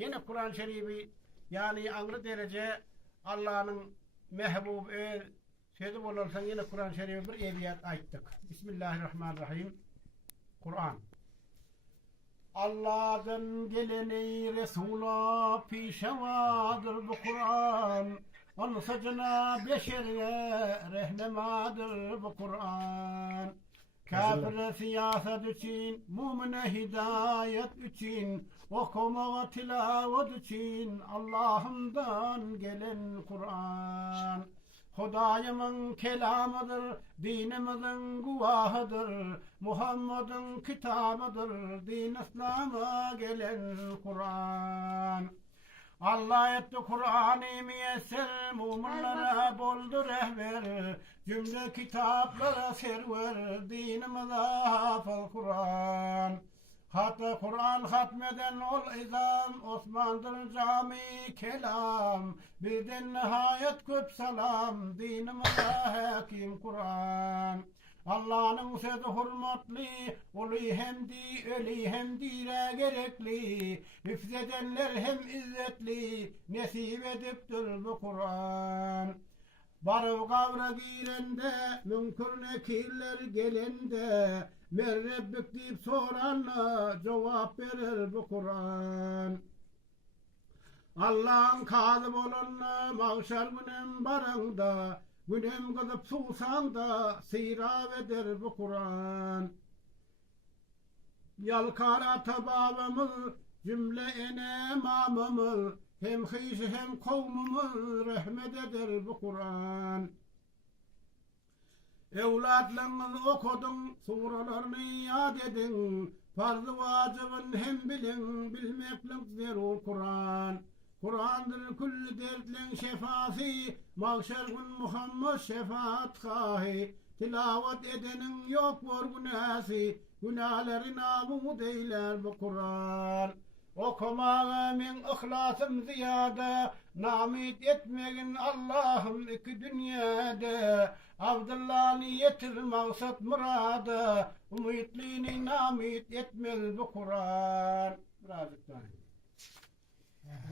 Yine Kur'an-ı Şerif'i yani anlı derece Allah'ın mehbub sözü olursan yine Kur'an-ı Şerif'i bir eviyat ayttık. Bismillahirrahmanirrahim. Kur'an. Allah'dan geleni Resul'a pişevadır bu Kur'an. Ansacına beşeriye rehnemadır bu Kur'an. Kafire siyaset için, mümine hidayet için, okuma ve tilavet için Allah'ımdan gelen Kur'an. Hudayımın kelamıdır, dinimizin guvahıdır, Muhammed'in kitabıdır, din İslam'a gelen Kur'an. Allah etti Kur'an-ı müyesser, müminlere boldu rehber, cümle kitaplara server, dinimize hafız Kur'an. Hatta Kur'an hatmeden ol izam, Osman'dır cami kelam, bizden nihayet köp salam, dinimize hakim Kur'an. Allah'ın sözü hürmetli, olu hem di, ölü hem dire gerekli, hüfzedenler hem izzetli, nesip ediptir bu Kur'an. Barıv kavra girende, münkür nekirler gelende, merrebbik deyip soranla cevap verir bu Kur'an. Allah'ın kazı bolunla mavşar günem barında, günem kızıp susan da sıyrav eder bu Kur'an. Yalkar atababımız, cümle enemamımız, hem hıyşı hem kavmımız rahmet eder bu Kur'an. Evlatlarınız okudun, suralarını yad edin, farz-ı vacibin hem bilin, bilmeklik zerur Kur'an. Kur'an'dır küllü dertlen şefası, mahşer gün Muhammed şefaat kahi, tilavet edenin yok var günahsı, günahları namud eyler bu Kur'an. Okumağa min ihlasım ziyade, namit etmegin Allah'ım iki dünyada, Abdullah'ını yetir maksat murada, umutliğini namit etmez bu Kur'an. Birazcık daha.